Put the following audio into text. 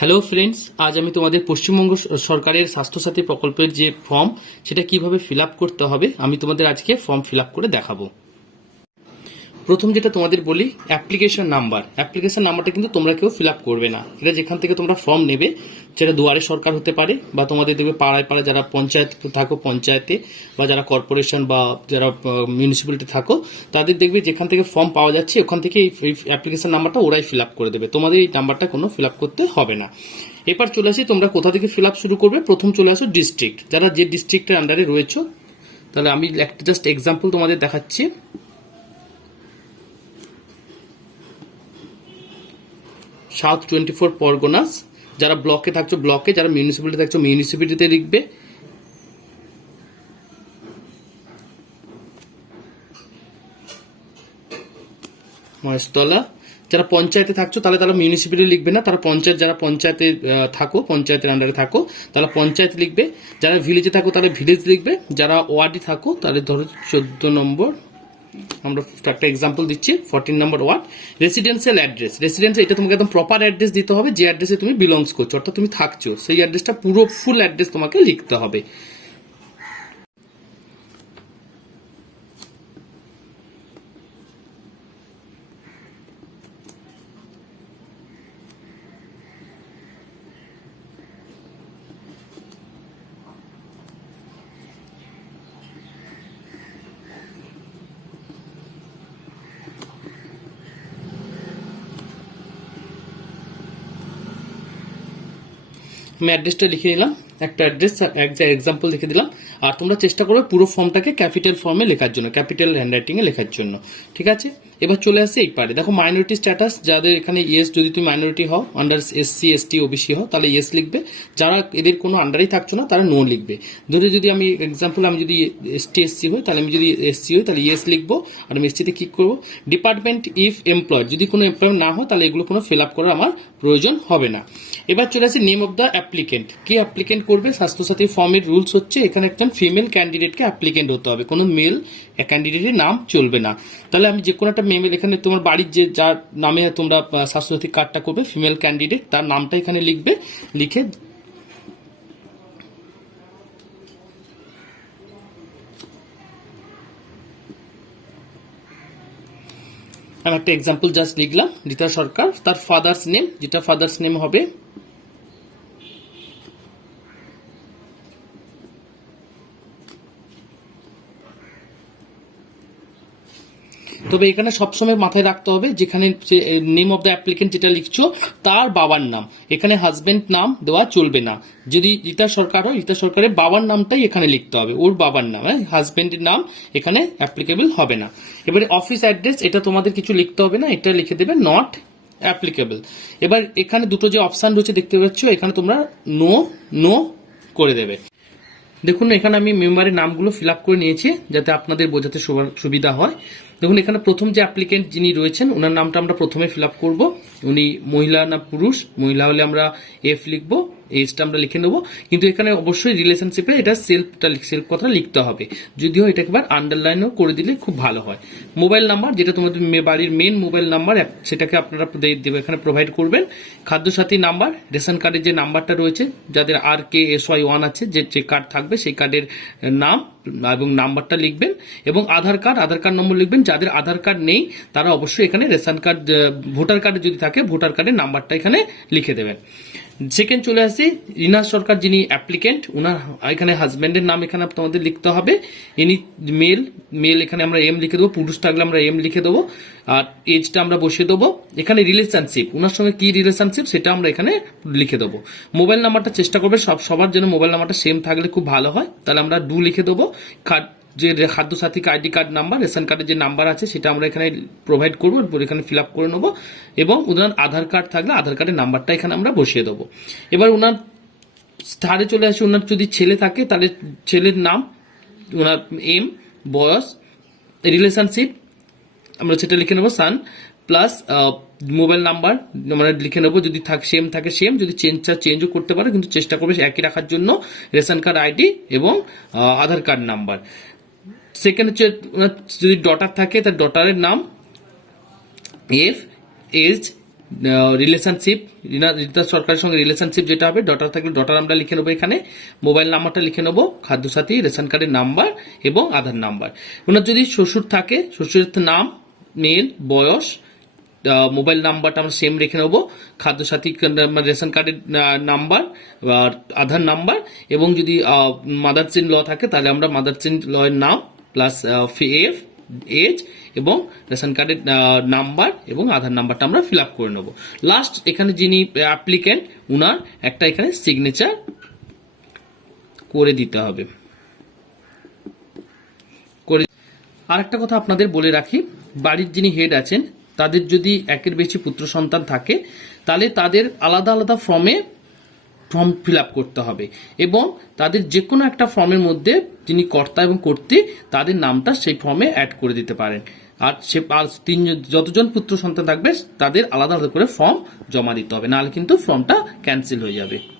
Hello friends আজ আমি তোমাদের পশ্চিমবঙ্গ সরকারের স্বাস্থ্যসাথী প্রকল্পের যে ফর্ম সেটা কীভাবে ফিল করতে হবে, আমি তোমাদের আজকে ফর্ম ফিল করে দেখাবো। প্রথম যেটা তোমাদের বলি অ্যাপ্লিকেশন নাম্বার অ্যাপ্লিকেশন নাম্বারটা কিন্তু তোমরা কেউ ফিল আপ করবে না। এটা যেখান থেকে তোমরা ফর্ম নেবে, সেটা দুয়ারে সরকার হতে পারে বা তোমাদের দেখবে পাড়ায় পাড়ায় যারা পঞ্চায়েত থাকো পঞ্চায়েতে বা যারা কর্পোরেশন বা যারা মিউনিসিপ্যালিটি থাকো, তাদের দেখবে যেখান থেকে ফর্ম পাওয়া যাচ্ছে, ওখান থেকে এই অ্যাপ্লিকেশন নাম্বারটা ওরাই ফিল আপ করে দেবে। তোমাদের এই নাম্বারটা কোনো ফিল আপ করতে হবে না। এবার চলে আসি, তোমরা কোথা থেকে ফিল আপ শুরু করবে? প্রথম চলে আসো ডিস্ট্রিক্ট যারা যে ডিস্ট্রিক্টের আন্ডারে রয়েছে, তাহলে আমি একটা জাস্ট এক্সাম্পল তোমাদের দেখাচ্ছি। South twenty four Parganas. যারা ব্লকে থাকছো, ব্লকে, যারা মিউনিসিপ্যালিটি থাকছো মিউনিসিপ্যালিটিতে লিখবে। মহেশতলা। যারা পঞ্চায়েতে থাকছো, তাহলে তারা মিউনিসিপ্যালিটি লিখবে না। তারা পঞ্চায়েত, যারা পঞ্চায়েতে থাকো, পঞ্চায়েতের আন্ডারে থাকো তারা পঞ্চায়েত লিখবে। যারা ভিলেজে থাকো তারা ভিলেজ লিখবে। যারা ওয়ার্ডে থাকো, তাহলে ধরো চোদ্দ নম্বর আমরা একটা এক্সাম্পল দিচ্ছি fourteen number one residential address residential এটা তোমাকে একদম প্রপার অ্যাড্রেস দিতে হবে, যে অ্যাড্রেসে তুমি বিলংস করছ, অর্থাৎ তুমি থাকছো। সেই অ্যাড্রেসটা পুরো ফুল অ্যাড্রেস তোমাকে লিখতে হবে। আমি অ্যাড্রেসটা লিখে নিলাম একটা অ্যাড্রেস এক এক্সাম্পল লিখে দিলাম। আর তোমরা চেষ্টা করবে পুরো ফর্মটাকে ক্যাপিটাল ফর্মে লেখার জন্য, ক্যাপিটাল হ্যান্ডরাইটিংয়ে লেখার জন্য, ঠিক আছে? এবার চলে আসে এই পারে। দেখো মাইনরিটি স্ট্যাটাস যাদের এখানে ইয়েস যদি তুমি মাইনরিটি হও আন্ডার এসসি এসটি ওবিসি হও, তাহলে ইয়েস লিখবে। যারা এদের কোনো আন্ডারেই থাকছো না, তারা নো লিখবে। ধরে যদি আমি এক্সাম্পল আমি যদি এস এসটি এসসি হই, তাহলে আমি যদি এসসি হই, তাহলে ইয়েস লিখব। আর আমি এসটিতে ক্লিক করব। ডিপার্টমেন্ট ইফ এমপ্লয়েড যদি কোনো এমপ্লয়েড না হয়, তাহলে এগুলো কোনো ফিল আপ করার আমার প্রয়োজন হবে না। এবার চলে আসে নেম অফ দ্য অ্যাপ্লিকেন্ট কে অ্যাপ্লিকেন্ট করবে? স্বাস্থ্যসাথী ফর্মের রুলস হচ্ছে, এখানে একজন ফিমেল ক্যান্ডিডেটকে অ্যাপ্লিকেন্ট হতে হবে। কোনো মেল ক্যান্ডিডেটের নাম চলবে না। তাহলে আমি যে কোনো একটা মেমেল এখানে তোমার বাড়ির যে যার নামে তোমরা স্বাস্থ্যসাথী কার্ডটা করবে ফিমেল ক্যান্ডিডেট তার নামটা এখানে লিখবে, লিখে আমি একটা এক্সাম্পল জাস্ট লিখলাম, রীতা সরকার, তার ফাদার্স নেম যেটা ফাদার্স নেম হবে তবে এখানে সবসময় মাথায় রাখতে হবে যেখানে নেম অফ দ্য অ্যাপ্লিকেন্ট যেটা লিখছো, তার বাবার নাম। এখানে হাজবেন্ড নাম দেওয়া চলবে না। যদি রীতা সরকার হয়, রীতা সরকারের বাবার নামটাই এখানে লিখতে হবে। ওর বাবার নাম হ্যাঁ? হাজবেন্ডের নাম এখানে অ্যাপ্লিকেবল হবে না। এবারে অফিস অ্যাড্রেস এটা তোমাদের কিছু লিখতে হবে না, এটা লিখে দেবে নট অ্যাপ্লিকেবল এবার এখানে দুটো যে অপশান রয়েছে, দেখতে পাচ্ছ, এখানে তোমরা নো নো করে দেবে। দেখুন, এখানে আমি মেম্বারের নামগুলো ফিল আপ করে নিয়েছি যাতে আপনাদের বোঝাতে সুবা- সুবিধা হয়। দেখুন, এখানে প্রথম যে অ্যাপ্লিকেন্ট যিনি রয়েছেন, ওনার নামটা আমরা প্রথমে ফিল আপ করব। উনি মহিলা না পুরুষ? মহিলা হলে আমরা এফ লিখব। এজটা আমরা লিখে নেব। কিন্তু এখানে অবশ্যই রিলেশনশিপে এটা সেলফটা সেলফ কথাটা লিখতে হবে। যদিও এটা একবার আন্ডারলাইনও করে দিলে খুব ভালো হয়। মোবাইল নাম্বার যেটা তোমাদের বাড়ির মেন মোবাইল নাম্বার সেটাকে আপনারা দেবে এখানে প্রোভাইড করবেন। খাদ্যসাথী নাম্বার রেশন কার্ডের যে নাম্বারটা রয়েছে, যাদের R K S Y one আছে, যে যে কার্ড থাকবে, সেই কার্ডের নাম এবং নাম্বারটা লিখবেন এবং আধার কার্ড আধার কার্ড নম্বর লিখবেন। যাদের আধার কার্ড নেই, তারা অবশ্যই এখানে রেশন কার্ড ভোটার কার্ডে যদি থাকে, ভোটার কার্ডের নাম্বারটা এখানে লিখে দেবেন। সেকেন্ড চলে আসি, রিনা সরকার যিনি অ্যাপ্লিকেন্ট ওনার এখানে হাজব্যান্ডের নাম এখানে তোমাদের লিখতে হবে। ইনি মেল মেল এখানে আমরা এম লিখে দেবো, পুরুষ থাকলে আমরা এম লিখে দেবো, আর এজটা আমরা বসিয়ে দেবো। এখানে রিলেশনশিপ ওনার সঙ্গে কি রিলেশনশিপ সেটা আমরা এখানে লিখে দেবো। মোবাইল নাম্বারটা চেষ্টা করবে, সব, সবার জন্য মোবাইল নাম্বারটা সেম থাকলে খুব ভালো হয়। তাহলে আমরা ডু লিখে দেবো। খাদ যে খাদ্য সাথী আইডি কার্ড নাম্বার রেশন কার্ডের যে নাম্বার আছে, সেটা আমরা এখানে প্রোভাইড করব, এরপর এখানে ফিল আপ করে নেব। এবং ওনার আধার কার্ড থাকলে আধার কার্ডের নাম্বারটা এখানে আমরা বসিয়ে দেবো। এবার ওনার স্থানে চলে আসে, ওনার যদি ছেলে থাকে, তাহলে ছেলের নাম, ওনার এম বয়স রিলেশনশিপ আমরা সেটা লিখে নেব সান প্লাস মোবাইল নাম্বার আমরা লিখে নেব, যদি থাক সেম থাকে সেম যদি চেঞ্জ চেঞ্জও করতে পারে, কিন্তু চেষ্টা করবে একই রাখার জন্য, রেশন কার্ড আইডি এবং আধার কার্ড নাম্বার সেকেন্ড হচ্ছে ওনার যদি ডটার থাকে, তার ডটারের নাম এফ এজ রিলেশনশিপ রিতা সরকারের সঙ্গে রিলেশনশিপ যেটা হবে ডটার থাকলে ডটার আমরা লিখে নেব এখানে মোবাইল নাম্বারটা লিখে নেব, খাদ্যসাথী, রেশন কার্ডের নাম্বার এবং আধার নাম্বার ওনার যদি শ্বশুর থাকে, শ্বশুরের নাম মেল বয়স মোবাইল নাম্বারটা আমরা সেম রেখে নেব, খাদ্যসাথী, ক- রেশন কার্ডের নাম্বার আধার নাম্বার এবং যদি মাদার চেন ল থাকে, তাহলে আমরা মাদার চেন লয়ের নাম প্লাস এফ এজ এবং রেশন কার্ডের নাম্বার এবং আধার নাম্বারটা আমরা ফিল আপ করে নেব। লাস্ট এখানে যিনি অ্যাপ্লিক্যান্ট উনার একটা এখানে সিগনেচার করে দিতে হবে। করে আর একটা কথা আপনাদের বলে রাখি, বাড়ির যিনি হেড আছেন, তাদের যদি একের বেশি পুত্র সন্তান থাকে, তাহলে তাদের আলাদা আলাদা ফর্মে ফর্ম ফিল আপ করতে হবে। এবং তাদের যে কোনো একটা ফর্মের মধ্যে যিনি কর্তা এবং কর্তৃ, তাদের নামটা সেই ফর্মে অ্যাড করে দিতে পারেন। আর সে, আর তিন যতজন পুত্র সন্তান থাকবে, তাদের আলাদা আলাদা করে ফর্ম জমা দিতে হবে। নাহলে কিন্তু ফর্মটা ক্যান্সেল হয়ে যাবে।